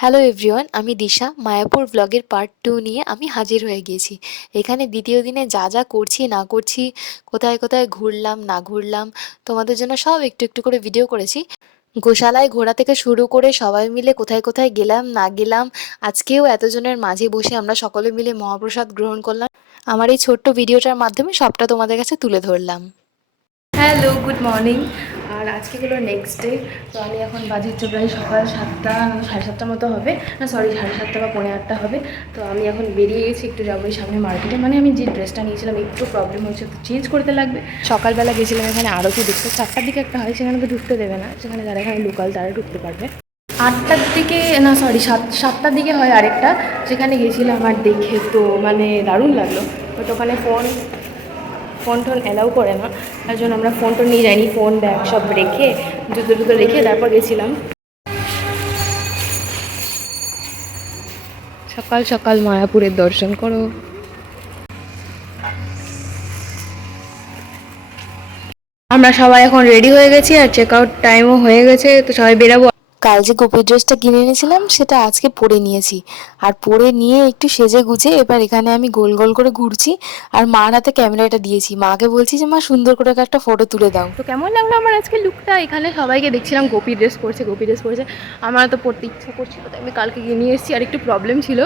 Hello everyone আমি দিশা, মায়াপুর ব্লগের part two নিয়ে আমি হাজির হয়ে গিয়েছি। এখানে দ্বিতীয় দিনে যা যা করছি, না করছি, কোথায় কোথায় ঘুরলাম, না ঘুরলাম, তোমাদের জন্য সব একটু একটু করে ভিডিও করেছি। গোশালায় ঘোরা থেকে শুরু করে সবাই মিলে কোথায় কোথায় গেলাম, না গেলাম, আজকেও এতজনের মাঝে বসে আমরা সকলে মিলে মহাপ্রসাদ গ্রহণ করলাম। আমার এই ছোট্ট ভিডিওটার মাধ্যমে সবটা তোমাদের কাছে তুলে ধরলাম। হ্যালো গুড মর্নিং আর আজকে হলো নেক্সট ডে তো আমি এখন বাজে হচ্ছে প্রায় সকাল সাতটা, সাড়ে সাতটার মতো হবে। না সরি সাড়ে সাতটা বা পৌনে আটটা হবে। তো আমি এখন বেরিয়ে গেছি, একটু যাব এই সামনে মার্কেটে মানে আমি যে ড্রেসটা নিয়েছিলাম, একটু প্রবলেম হয়েছে তো চেঞ্জ করতে লাগবে। সকালবেলা গেছিলাম এখানে আরতি দেখতে। চারটার দিকে একটা হয়, সেখানে তো ঢুকতে দেবে না। সেখানে যারা এখানে লোকাল তারা ঢুকতে পারবে। আটটার দিকে, না সরি সাত, সাতটার দিকে হয় আরেকটা। সেখানে গেছিলাম আর দেখে তো মানে দারুণ লাগল। বাট ওখানে ফোন ফোন টোন অ্যালাউ করে না। তার জন্য আমরা ফোন টোন নিয়ে যাইনি ফোন ব্যাগ সব রেখে জুতো টুতো রেখে তারপর গেছিলাম। সকাল সকাল মায়াপুরের দর্শন করো। আমরা সবাই এখন রেডি হয়ে গেছি আর চেক আউট টাইমও হয়ে গেছে তো সবাই বেরাবো। কাল যে গোপীর ড্রেসটা কিনে এনেছিলাম, সেটা আজকে পরে নিয়েছি। আর পরে নিয়ে একটু সেজে গুছে এবার এখানে আমি গোল গোল করে ঘুরছি আর মার হাতে ক্যামেরাটা দিয়েছি। মাকে বলছি যে, মা, সুন্দর করে একটা ফটো তুলে দাও। তো কেমন লাগল আমার আজকে লুকটা এখানে সবাইকে দেখছিলাম, গোপী ড্রেস পরছে, গোপী ড্রেস পরছে। আমার তো পড়তে ইচ্ছা করছিল, তাই আমি কালকে নিয়ে এসেছি। আর একটু প্রবলেম ছিল।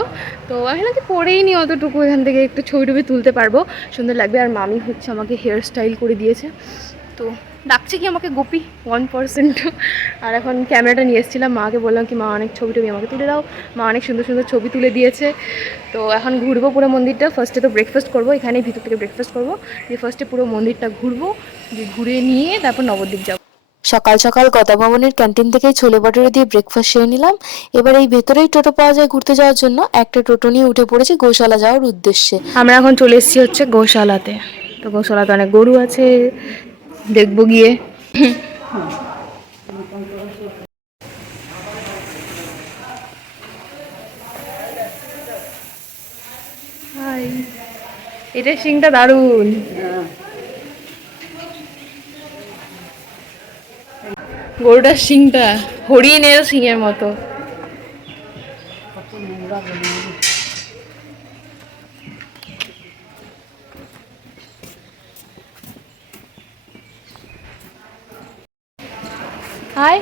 তো আমি যে, পরেই নি অতটুকু এখান থেকে একটু ছবি টবি তুলতে পারব। সুন্দর লাগবে। আর মামি হচ্ছে আমাকে হেয়ার স্টাইল করে দিয়েছে। তো ডাকছে কি আমাকে গোপি? ওয়ান পার্সেন্ট আর এখন ক্যামেরাটা নিয়ে এসেছিলাম মাকে বললাম কি মা অনেক ছবি টবি আমাকে তুলে দাও। মা অনেক সুন্দর সুন্দর ছবি তুলে দিয়েছে। তো এখন ঘুরবো পুরো মন্দিরটা। ফার্স্টে তো ব্রেকফাস্ট করব এখানে ভিতর থেকে ব্রেকফাস্ট করব। দিয়ে ফার্স্টে পুরো মন্দিরটা ঘুরবো দিয়ে ঘুরে নিয়ে তারপর নবদ্বীপ যাব। সকাল সকাল গদা ভবনের ক্যান্টিন থেকেই ছোলে ভটোরে দিয়ে ব্রেকফাস্ট সেরে নিলাম। এবার এই ভেতরেই টোটো পাওয়া যায় ঘুরতে যাওয়ার জন্য। একটা টোটো নিয়ে উঠে পড়েছে গোশালা যাওয়ার উদ্দেশ্যে। আমরা এখন চলে এসেছি হচ্ছে গোশালাতে। তো গোশালাতে অনেক গরু আছে দেখব গিয়ে। এটা সিংটা দারুণ। গরুটার শিংটা হরিণের শিংয়ের মতো। হাই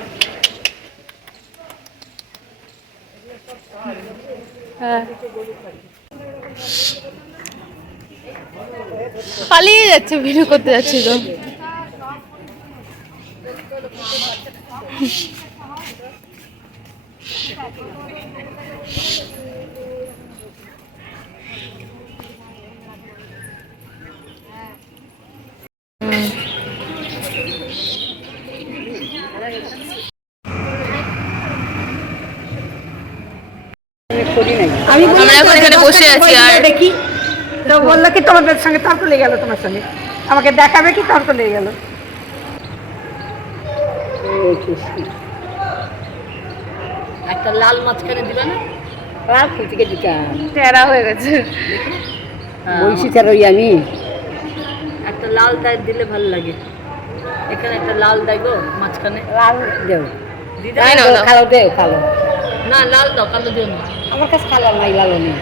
হ্যাঁ পালিয়ে যাচ্ছে ভিডিও করতে যাচ্ছি তো। আমি আমরা এখন এখানে বসে আছি আর- দেখি। তো বলল কি তোমাদের সঙ্গে তর্ক লেগে গেল তোমার সঙ্গে। আমাকে দেখাবে কি তর্ক লেগে গেল? একটা লাল মাঝখানে দিবে না? লাল ফুল দিতাম টেরা হয়ে গেছে। বলছি তার ওই আমি। একটা লাল দায় দিলে ভালো লাগে। এখানে একটা লাল দায় গো মাঝখানে। লাল দেও। দাও। কালো দেও কালো না লাল দাও কালো দিও না। আমার কাছে কালো নাই লাল নেই।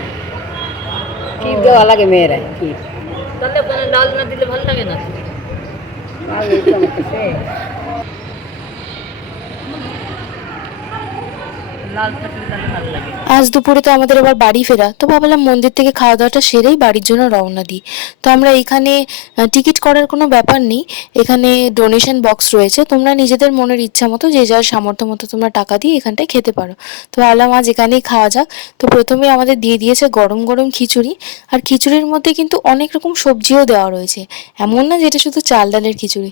কি দেওয়া লাগে মেয়েরা কি? তাহলে লাল না দিলে ভালো লাগে না লাল নেই তো আমার কাছে লাল থাকলে তাহলে ভালো লাগে আজ দুপুরে তো আমাদের আবার বাড়ি ফেরা, তো ভাবলাম মন্দির থেকে খাওয়া দাওয়াটা সেরেই বাড়ির জন্য রওনা দিই। তো আমরা এখানে টিকিট করার কোনো ব্যাপার নেই, এখানে ডোনেশন বক্স রয়েছে, তোমরা নিজেদের মনের ইচ্ছা মতো যে যার সামর্থ্য মতো তোমরা টাকা দিয়ে এখানটায় খেতে পারো। তো ভাবলাম আজ এখানেই খাওয়া যাক, তো প্রথমে আমাদের দিয়ে দিয়েছে গরম গরম খিচুড়ি, আর খিচুড়ির মধ্যে কিন্তু অনেক রকম সবজিও দেওয়া রয়েছে, এমন না যেটা শুধু চাল ডালের খিচুড়ি।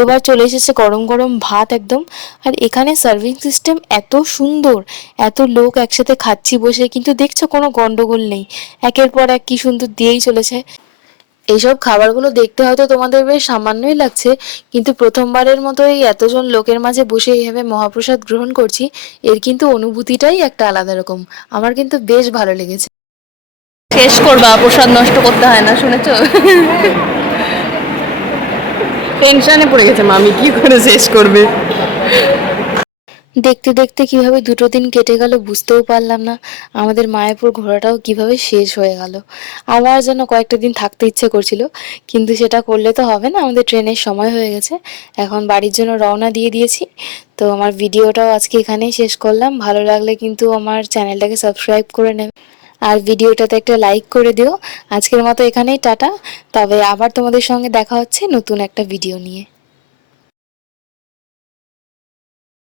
এবার চলে এসেছে গরম গরম ভাত একদম, আর এখানে সার্ভিং সিস্টেম এত সুন্দর এত লোক একসাথে খাচ্ছি বসে কিন্তু দেখছ কোনো গন্ডগোল নেই। একের পর এক কি সুন্দর দিয়েই চলেছে। এইসব খাবারগুলো দেখতে হয়তো তোমাদের বেশ সামান্যই লাগছে কিন্তু প্রথমবারের মতো এই এতজন লোকের মাঝে বসে এইভাবে মহাপ্রসাদ গ্রহণ করছি এর কিন্তু অনুভূতিটাই একটা আলাদা রকম। আমার কিন্তু বেশ ভালো লেগেছে। শেষ করবা প্রসাদ নষ্ট করতে হয় না শুনেছো? টেনশনে পড়ে গেছে মামি কি করে শেষ করবে? দেখতে দেখতে কীভাবে দুটো দিন কেটে গেল বুঝতেও পারলাম না। আমাদের মায়াপুর ঘোরাটাও কীভাবে শেষ হয়ে গেল। আবার যেন কয়েকটা দিন থাকতে ইচ্ছে করছিল, কিন্তু সেটা করলে তো হবে না, আমাদের ট্রেনের সময় হয়ে গেছে। এখন বাড়ির জন্য রওনা দিয়ে দিয়েছি। তো আমার ভিডিওটাও আজকে এখানেই শেষ করলাম। ভালো লাগলে কিন্তু আমার চ্যানেলটাকে সাবস্ক্রাইব করে নেবে। আর ভিডিওটাতে একটা লাইক করে দিও। আজকের মতো এখানেই টাটা। তবে আবার তোমাদের সঙ্গে দেখা হচ্ছে নতুন একটা ভিডিও নিয়ে।